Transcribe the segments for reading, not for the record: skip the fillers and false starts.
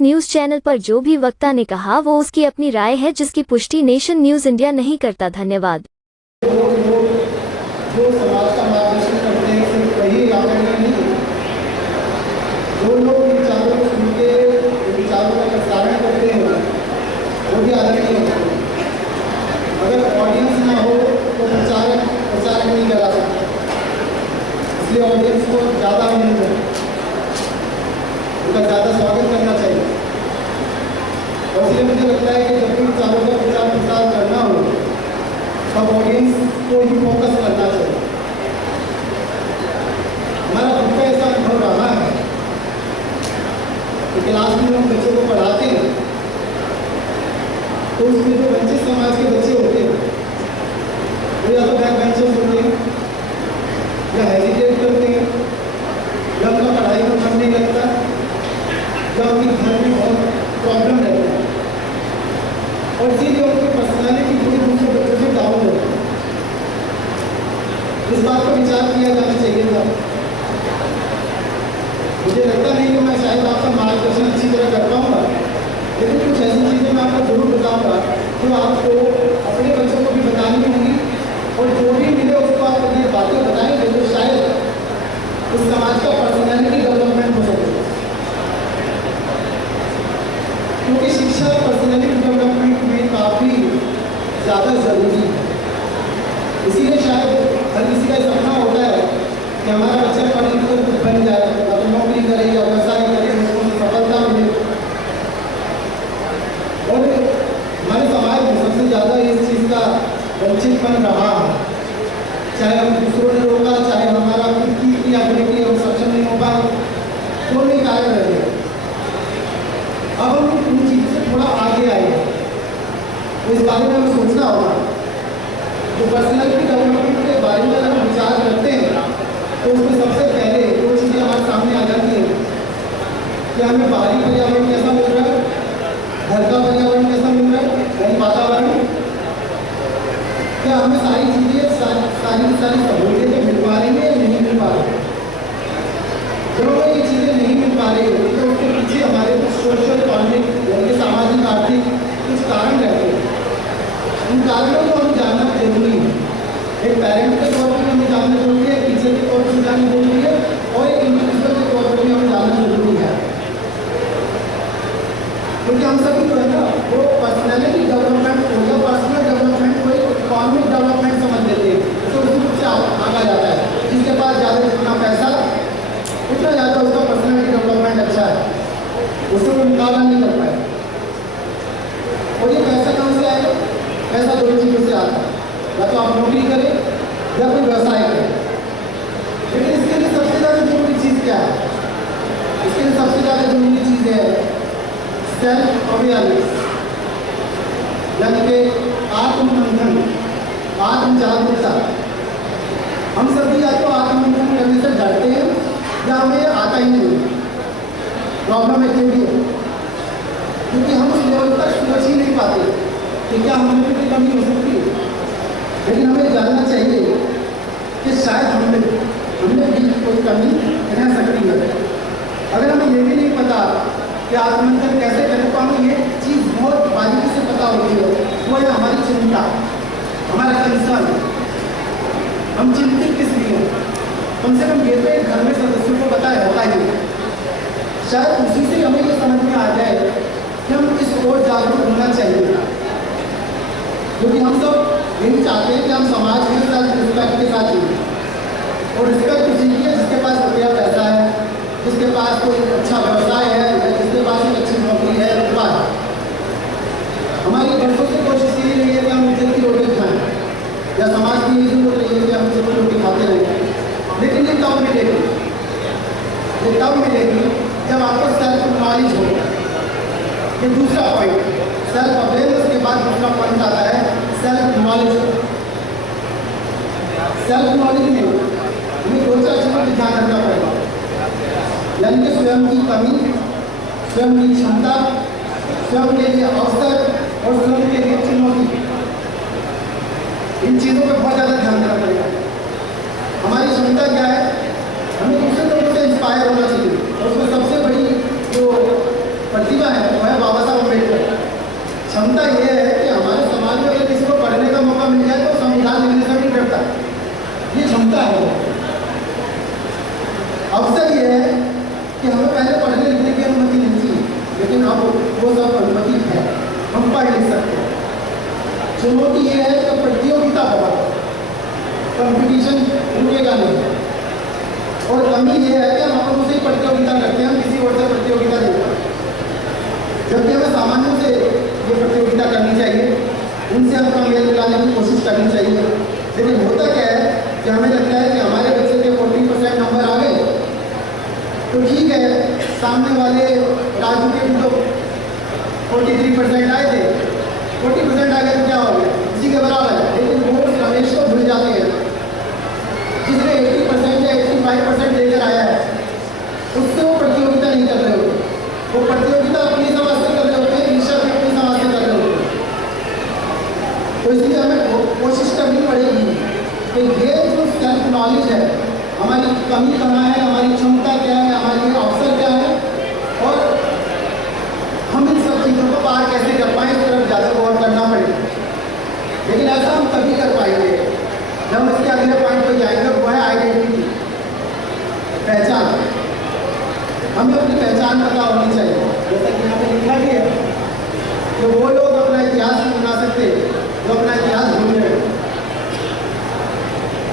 इस news channel पर जो भी वक्ता ने कहा वो उसकी अपनी राय है जिसकी पुष्टि नेशन न्यूज इंडिया नहीं करता। धन्यवाद। जो समाज का मार्गदर्शन करते हैं सिर्फ वही आंकड़े नहीं, जो लोग विचारों को सुन के विचारों का प्रसारण करते हैं वो भी आदरणीय होते हैं। अगर ऑडियंस ना हो तो प्रचारक नहीं करा सकता, इसलिए ऑडियंस को ज़्यादा होने दें, उनका ज़्यादा स्वागत करना चाहिए। और इसलिए मुझे लगता है कि जब भी विचारों का प्रचार प्रसार करना हो तब ऑडियंस को ही फोकस करना चाहिए। हमारा खुद का ऐसा अनुभव रहा है कि क्लास में हम बच्चों को पढ़ाते हैं तो उसमें जो वंचित समाज के बच्चे होते हैं वो या तो बैक बेंचर्स होते हैं या हेजिटेट करते हैं या उनका पढ़ाई में मन नहीं लगता या उनके घर में बहुत प्रॉब्लम रहता है और इसीलिए उनकी पर्सनैलिटी पूरी दूसरे बच्चों से डाउन होती है। इस बात पर विचार किया जाना चाहिए था। मुझे लगता नहीं कि मैं शायद आपका मार्गदर्शन अच्छी तरह कर पाऊँगा, लेकिन कुछ ऐसी चीज़ें मैं आपको जरूर बताऊँगा जो आपको अपने बच्चों को भी बतानी होंगी और जो भी मिले उसको आप ये बातें बताएंगे तो शायद उस समाज का पर्सनैलिटी डेवलपमेंट हो सके, क्योंकि शिक्षा पर्सनैलिटी डेवलपमेंट में काफ़ी ज़्यादा ज़रूरी है। इसीलिए शायद हर किसी का सपना होता है कि हमारा बच्चा पढ़ लिख कर कुछ बन जाए, या तो नौकरी करे या व्यवसाय करे, उसको सफलता मिले। और हमारे समाज में सबसे ज़्यादा इस चीज़ का वंचितपन रहा है, चाहे हम दूसरों ने रोका, चाहे हमारा खुद की एबिलिटी हम सक्षम नहीं हो पाए, तो नहीं कारण रहे। अब हम उन चीज़ों से थोड़ा आगे आए तो इस बारे में हमें सोचना होगा। तो पर्सनैलिटी डेवलपमेंट के बारे में अगर हम विचार करते हैं तो उसमें सबसे पहले दो चीज़ें हमारे सामने आ जाती हैं कि हमें बाहरी पर्यावरण कैसा मिल रहा है, घर का पर्यावरण कैसा मिल रहा है, घर वातावरण, क्या हमें सारी चीज़ें सारी सहूलियतें मिल पा रही है या नहीं मिल पा रही। जब हमें ये चीज़ें नहीं मिल पा रही होती तो उसके पीछे हमारे कुछ सोशल इकोनॉमिक यानी सामाजिक आर्थिक कुछ कारण रहते हैं। उन कारणों को हमें जानना जरूरी है। एक पेरेंट के तौर पर हमें जानना जरूरी है, टीचर के तौर पर जानना जरूरी है और एक इंडिविजुअल के तौर पर भी हमें जानना जरूरी है, क्योंकि हम सभी जो है ना वो पर्सनैलिटी डेवलपमेंट हो या पर्सनल डेवलपमेंट को एक इकोनॉमिक डेवलपमेंट समझ लेते हैं। तो उसी से आगा जाता है, जिसके पास ज़्यादा जितना पैसा उतना ज़्यादा उसका पर्सनैलिटी डेवलपमेंट अच्छा है, उससे वो मुकाबला नहीं कर पाए। और ये पैसा कहाँ से आएगा? पैसा दो चीज़ों से आता है, या तो आप नौकरी करें या कोई व्यवसाय करें। लेकिन इसके लिए सबसे ज़्यादा जरूरी चीज़ क्या है? इसके लिए सबसे ज़्यादा जरूरी चीज़ है सेल्फ अवेयरनेस, यानी कि आत्ममंथन, आत्मजागरूकता। हम सभी या तो आत्ममंथन करने से डरते हैं या हमें आता ही नहीं। प्रॉब्लम है क्योंकि हम उस लेवल तक सोच ही नहीं पाते कि क्या हमें कोई कमी हो सकती है। लेकिन हमें जानना चाहिए कि शायद हमने भी कोई कमी रह सकती है। अगर हमें ये भी नहीं पता कि आत्ममंथन कैसे करें तो हमें ये चीज़ बहुत बारीकी से पता होती है, वो है हमारी चिंता, हमारा कंसर्न। हम चिंतित किस लिए? कम से कम ये तो एक घर में सदस्यों को पता होता ही है। शायद उसी से हमें ये समझ में आ जाए कि हम किस ओर जागरूक होना चाहिए, क्योंकि हम सब यही चाहते हैं कि हम समाज में सेल्फ रिस्पेक्ट के साथ जीएं। और रिस्पेक्ट उसी की है जिसके पास रुपया पैसा है, जिसके पास कोई अच्छा व्यवसाय है या जिसके पास एक अच्छी नौकरी है, रुतबा है। हमारी बरसों से कोशिश ये रही है कि हम इज्जत की रोटी खाएं, या समाज की यही जरूरत रही है कि हम इज्जत की रोटी खाते रहें। लेकिन ये तब मिलेगी जब आपको सेल्फ नॉलेज होगा। ये दूसरा पॉइंट, सेल्फ अवेयरनेस के बाद दूसरा पॉइंट आता है सेल्फ नॉलेज। सेल्फ नॉलेज में हमें दो चार चीज़ों पर ध्यान रखना पड़ेगा, यानी कि स्वयं की कमी, स्वयं की क्षमता, स्वयं के लिए अवसर और स्वयं के लिए चुनौती। इन चीज़ों पर बहुत ज़्यादा ध्यान देना पड़ेगा। हमारी क्षमता क्या है? हमें दूसरे लोगों से इंस्पायर होना चाहिए, और उसमें सबसे बड़ी जो प्रतिभा है कंपटीशन रुकेगा नहीं। और कमी ये है कि हम अपनों से ही प्रतियोगिता करते हैं, हम किसी और से प्रतियोगिता नहीं करते। जबकि हमें सामान्यों से ये प्रतियोगिता करनी चाहिए, उनसे अपना मेल मिलाने की कोशिश करनी चाहिए। लेकिन होता क्या है कि हमें लगता है कि हमारे बच्चे के 40% नंबर आ गए तो ठीक है, सामने वाले राजू के भी तो 43% आए थे, 40% आ गए तो क्या हो गया, इसी के बराबर है। लेकिन वो रमेश को भूल जाते हैं जिसने 80% या 85% लेकर आया है, उससे वो प्रतियोगिता नहीं कर रहे होते। वो प्रतियोगिता अपनी समाज से कर रहे होते हैं, ईर्ष्या भी अपनी समाज से कर रहे होते हैं। तो इसलिए हमें कोशिश करनी पड़ेगी कि ये जो सेल्फ नॉलेज है, हमारी कमी कहाँ है, हमारी क्षमता क्या है, हमारे अवसर क्या है, और हम इन सब चीज़ों को पार कैसे कर पाएँ, इस तरफ ज़्यादा गौर करना पड़ेगा। लेकिन ऐसा हम तभी कर पाएंगे जब हम इसके अगले पॉइंट पर जाएंगे, वो है आइडेंटिटी, पहचान। हमें अपनी पहचान पता होनी चाहिए। जैसा कि यहाँ पे लिखा भी है कि वो लोग अपना इतिहास नहीं बना सकते जो अपना इतिहास भूल गए।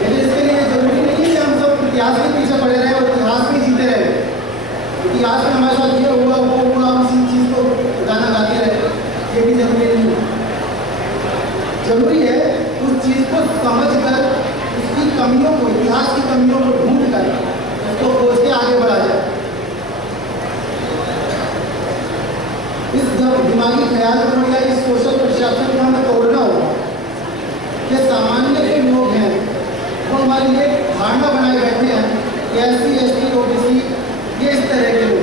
लेकिन इसके लिए जरूरी नहीं है कि हम सब इतिहास के पीछे पड़े रहे और इतिहास में जीते रहे। इतिहास में हमारे साथ ये हुआ वो हुआ, हम इसी चीज़ को गाना गाते रहे, ये भी जरूरी नहीं है। जरूरी है उस चीज़ को समझ कर, उसकी कमियों को, इतिहास की कमियों को ढूंढ कर उसको खोज के आगे बढ़ा जाए। इस दिमागी ख्याल को या इस सोशल प्रशासन को हमें तोड़ना होगा। ये सामान्य जो लोग हैं वो हमारे लिए धारणा बनाए बैठे हैं कि SC ST OBC ये इस तरह के लोग,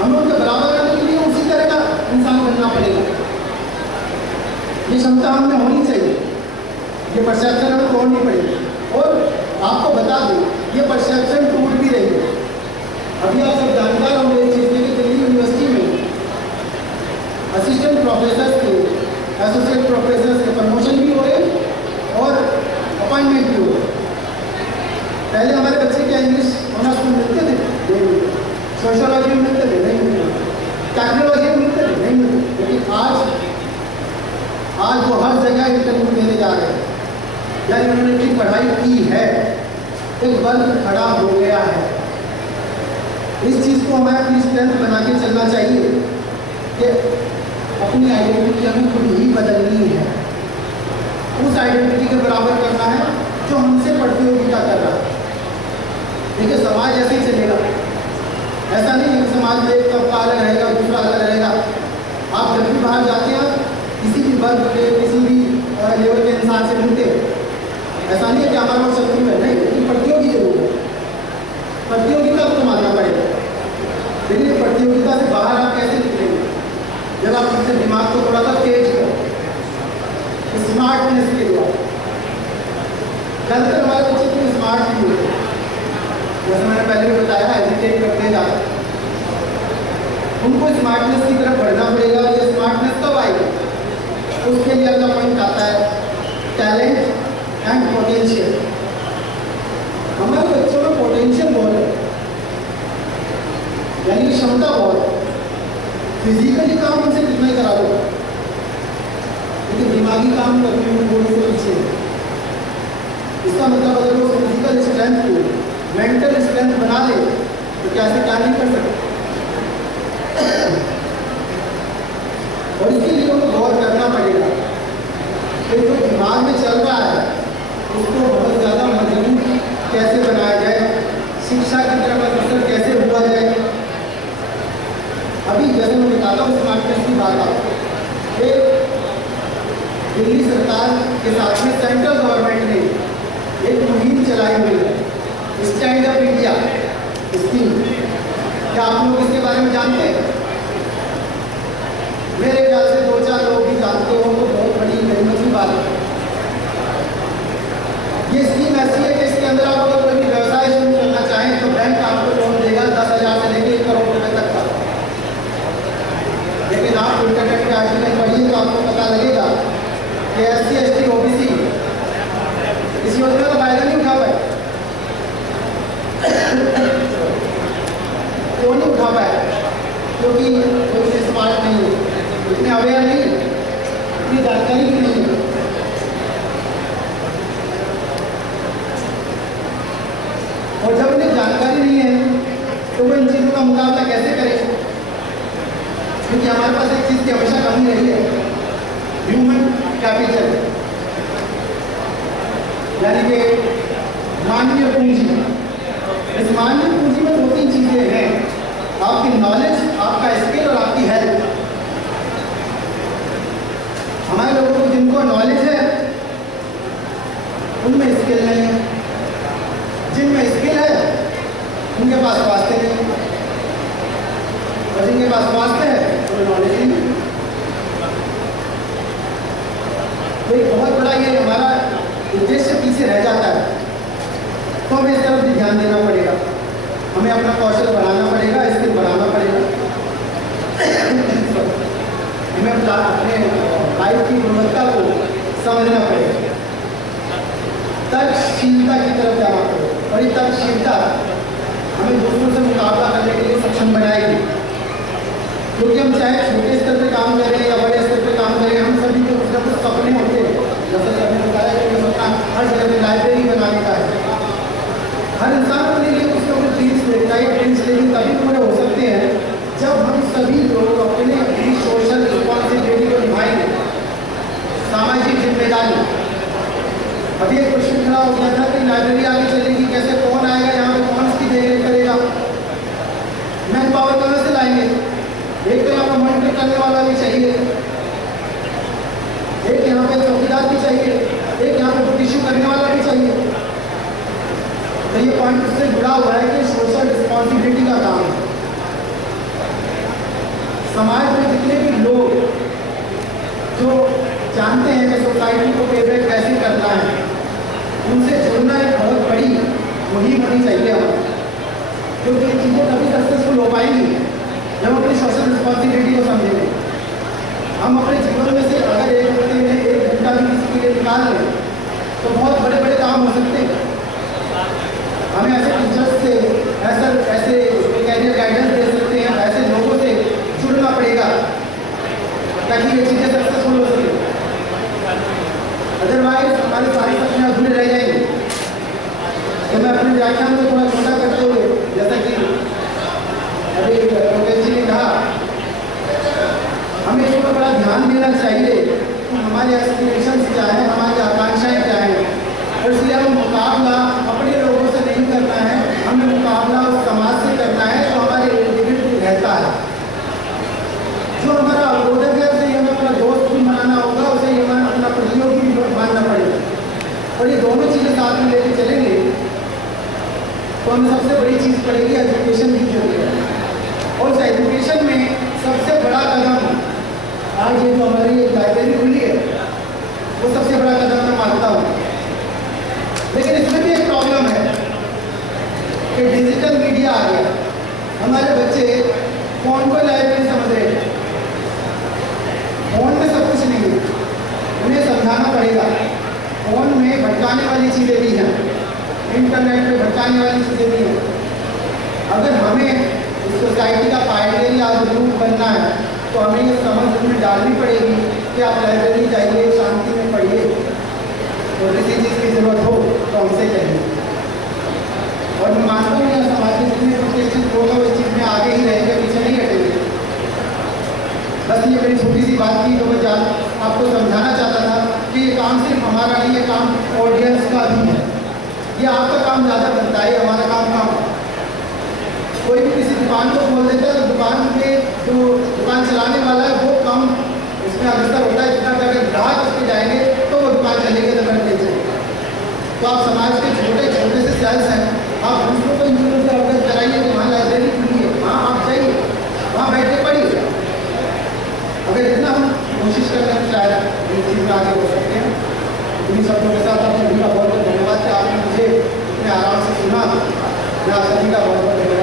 हमें उनके बराबर करने के लिए उसी तरह का इंसान बनना पड़ेगा। ये क्षमता हमें होनी चाहिए, ये परसेप्शन हमें तोड़नी पड़ेगी। और आपको बता दूँ, ये परसेप्शन टूट भी रही है। अभी आप सब जानकार होंगे इस चीज़ के, दिल्ली यूनिवर्सिटी में असिस्टेंट प्रोफेसर के, एसोसिएट प्रोफेसर के प्रमोशन भी हो रहे और अपॉइंटमेंट भी हो रहे। पहले हमारे बच्चे क्या इंग्लिश ऑनर्स में मिलते थे, नहीं मिलते। सोशोलॉजी में मिलते थे, नहीं मिलते। टेक्नोलॉजी में मिलते थे, नहीं मिलते। लेकिन आज वो हर जगह इंटरव्यू देने जा रहे हैं। यानी उन्होंने इतनी पढ़ाई की है, एक वर्ग खड़ा हो गया है। इस चीज़ को हमें अपनी स्ट्रेंथ बना के चलना चाहिए कि अपनी आइडेंटिटी हमें खुद ही बदलनी है, उस आइडेंटिटी के बराबर करना है जो हमसे प्रतियोगिता कर रहा है। देखिए, समाज ऐसे ही चलेगा, ऐसा नहीं है कि समाज में एक तबका अलग रहेगा, दूसरा अलग रहेगा। आप जब भी बाहर जाते हैं, किसी भी वर्ग के, किसी भी लेवल के इंसान से मिलते हैं, ऐसा नहीं है कि हमारा वो शत्रु है, नहीं, लेकिन प्रतियोगी जरूर है। प्रतियोगिता को मानना पड़ेगा। लेकिन प्रतियोगिता से बाहर आप कैसे निकलेंगे? जब आप अपने दिमाग को थोड़ा सा तेज करो, स्मार्टनेस के द्वारा। ज़्यादातर हमारे बच्चे तो स्मार्ट नहीं होते, जैसे मैंने पहले भी बताया, एजुकेट करते जाते। उनको स्मार्टनेस की तरफ बढ़ना पड़ेगा। ये स्मार्टनेस कब आएगी? उसके लिए अगला पॉइंट आता है टैलेंट एंड पोटेंशियल। हमारे बच्चों में पोटेंशियल बहुत है, यानी क्षमता बहुत है। फिजिकली काम उनसे कितना ही करा दो, लेकिन दिमागी काम करने में थोड़ी से पीछे है। इसका मतलब अगर वो फिजिकल स्ट्रेंथ को मेंटल स्ट्रेंथ बना ले तो क्या से क्या नहीं कर सकते। और इसके लिए उनको गौर करना पड़ेगा कि जो दिमाग में चल रहा है उसको बहुत ज़्यादा मजबूत कैसे बनाया जाए, शिक्षा की तरफ अग्रसर कैसे हुआ जाए। अभी जैसे मैं बताता हूँ स्मार्टनेस की बात, आपको दिल्ली सरकार के साथ में सेंट्रल गवर्नमेंट ने एक मुहिम चलाई हुई है, स्टैंड अप इंडिया स्कीम। क्या आप लोग इसके बारे में जानते हैं? मेरे ख्याल से 2-4 लोग भी जानते हो, तो बहुत बड़ी गरीबी की बात है। ये स्कीम ऐसी है कि इसके अंदर आप अगर कोई भी व्यवसाय शुरू करना चाहें तो बैंक आपको लोन देगा 10,000 से लेकर 1 करोड़ रुपए तक का। लेकिन आप इंटरनेट पे आर्टिकल पढ़िए तो आपको पता लगेगा कि SC ST OBC इस योजना का फायदा नहीं उठा पाए। क्यों नहीं उठा पाए? क्योंकि स्मार्ट नहीं है, इतने अवेयर नहीं, इतनी वो इन चीज़ों का मुकाबला कैसे करें? क्योंकि हमारे पास एक चीज़ की हमेशा कमी रही है, ह्यूमन कैपिटल, यानी कि मानवीय पूंजी। इस मानवीय पूंजी में 2-3 चीज़ें हैं, आपकी नॉलेज, आपका स्किल और आपकी हेल्थ। हमारे लोगों को जिनको नॉलेज है उनमें स्किल नहीं है, जिनमें स्किल है उनके पास स्वास्थ्य नहीं, और जिनके पास स्वास्थ्य है तो नॉलेज ही नहीं। तो एक बहुत बड़ा ये हमारा उद्देश्य पीछे रह जाता है। तो हमें इस तरफ भी ध्यान देना पड़ेगा, हमें अपना कौशल बढ़ाना पड़ेगा, स्किल बढ़ाना पड़ेगा, हमें अपने लाइफ की गुणवत्ता को समझना पड़ेगा, तर्कशीलता की तरफ जाना पड़ेगा। और ये तर्कशीलता हमें दूसरों से मुकाबला करने के लिए सक्षम बनाएगी, क्योंकि हम चाहे छोटे स्तर पर काम करें या बड़े स्तर पर काम करें, हम सभी को कुछ ना कुछ सपने होते हैं। जैसे कि हमने बताया कि सपना हर जगह में लाइब्रेरी बनाने का है। हर इंसान अपने लिए कुछ ना कुछ ड्रीम्स देखता है। ड्रीम्स लेकिन तभी पूरे हो सकते हैं जब हम सभी लोग अपने सोशल रिस्पॉन्सिबिलिटी को निभाएंगे, सामाजिक जिम्मेदारी। अभी एक क्वेश्चन खड़ा हो गया था कि लाइब्रेरी आगे चलेगी कैसे, कौन आएगा यहाँ पे, कौन इसकी देखरेख करेगा, मैन पावर कहाँ से लाएंगे? एक तो यहाँ पर मॉनिटर करने वाला भी चाहिए, एक यहाँ पे चौकीदार भी चाहिए, एक यहाँ पे बुक इश्यू करने वाला भी चाहिए। तो ये पॉइंट इससे जुड़ा हुआ है कि सोशल रिस्पॉन्सिबिलिटी का काम है। समाज में जितने भी लोग जो जानते हैं कि सोसाइटी को पेबैक कैसे करना है, उनसे जुड़ना एक बहुत बड़ी मुहिम होनी चाहिए हमें, क्योंकि ये चीज़ें तभी सक्सेसफुल हो पाएंगी जब अपनी सोशल रिस्पॉन्सिबिलिटी को समझेंगे। हम अपने जीवन में से अगर एक व्यक्ति में 1 घंटा भी किसी के लिए निकाल लें तो बहुत बड़े बड़े काम हो सकते हैं। हमें ऐसे टीचर्स से ऐसे कैरियर गाइडेंस दे सकते हैं, ऐसे लोगों से जुड़ना पड़ेगा ताकि ये चीज़ें सक्सेसफुल हो सके। अदरवाइज हमारे सारे सपने अधूरे रह जाएंगे। तो मैं अपने व्याख्यान को थोड़ा छोटा करते हुए, जैसा कि अभी योगेश जी ने कहा, हमें इसको बड़ा ध्यान देना चाहिए कि हमारे एस्पिरेशंस क्या है, हमारी आकांक्षाएं क्या हैं। और इसलिए हमें मुकाबला अपने लोगों से नहीं करना है, हमें मुकाबला उस समाज से करना है जो हमारे इर्द गिर्द रहता है। जो हमारा अवरोधक है उसे हमें अपना दोस्त भी बनाना होगा, उसे हमें अपना प्रतियोगी भी मानना पड़ेगा। और ये दोनों चीज़ें साथ में लेके चलेंगे तो हमें सबसे बड़ी चीज़ पड़ेगी एजुकेशन की जरूरत। और उस एजुकेशन में सबसे बड़ा कदम आज ये जो हमारी लाइब्रेरी खुली है वो सबसे बड़ा कदम मैं मानता हूँ। लेकिन इसमें भी एक प्रॉब्लम है कि डिजिटल मीडिया आ गया, हमारे बच्चे फ़ोन को लाइब्रेरी समझ रहे हैं। फ़ोन में सब कुछ नहीं है, उन्हें समझाना पड़ेगा। फ़ोन में भटकाने वाली चीज़ें भी हैं, इंटरनेट पे भटकाने वाली चीज़ें भी हैं। अगर हमें इस सोसाइटी का पायनियर या रूप बनना है तो हमें ये समझ में डालनी पड़ेगी कि आप लाइब्रेरी जाइए, शांति में पढ़िए, और किसी चीज़ की ज़रूरत हो तो हमसे कहिए। और मैं मानता हूँ यह समाज में जितने प्रतिष्ठित लोग हैं वो इस चीज़ में आगे ही रहेंगे, पीछे नहीं हटेंगे। बस ये मेरी छोटी सी बात थी जो मैं आपको समझाना चाहता था कि ये काम सिर्फ हमारा नहीं, ये काम ऑडियंस का भी है। ये आपका काम ज़्यादा बनता है, हमारा काम कम। कोई भी किसी दुकान को खोल देता है तो दुकान पे जो दुकान चलाने वाला है वो कम इसमें अग्रसर होता है, जितना अगर ग्राहक उस पर जाएंगे तो वो दुकान चलेगी, तो नहीं चलेगी। तो आप समाज के छोटे छोटे से सेल्स हैं, आप दूसरों को इन चीज़ों से अवगत कराइए कि वहाँ लाइब्रेरी खुली है, वहाँ आप जाइए, वहाँ बैठ के पढ़िए। अगर इतना हम कोशिश करते हैं शायद इन चीज़ में आगे हो सकते हैं। इन्हीं शब्दों के साथ आप सभी का बहुत बहुत धन्यवाद कि आपने मुझे इतने आराम से सुना। मैं आप सभी का बहुत बहुत धन्यवाद।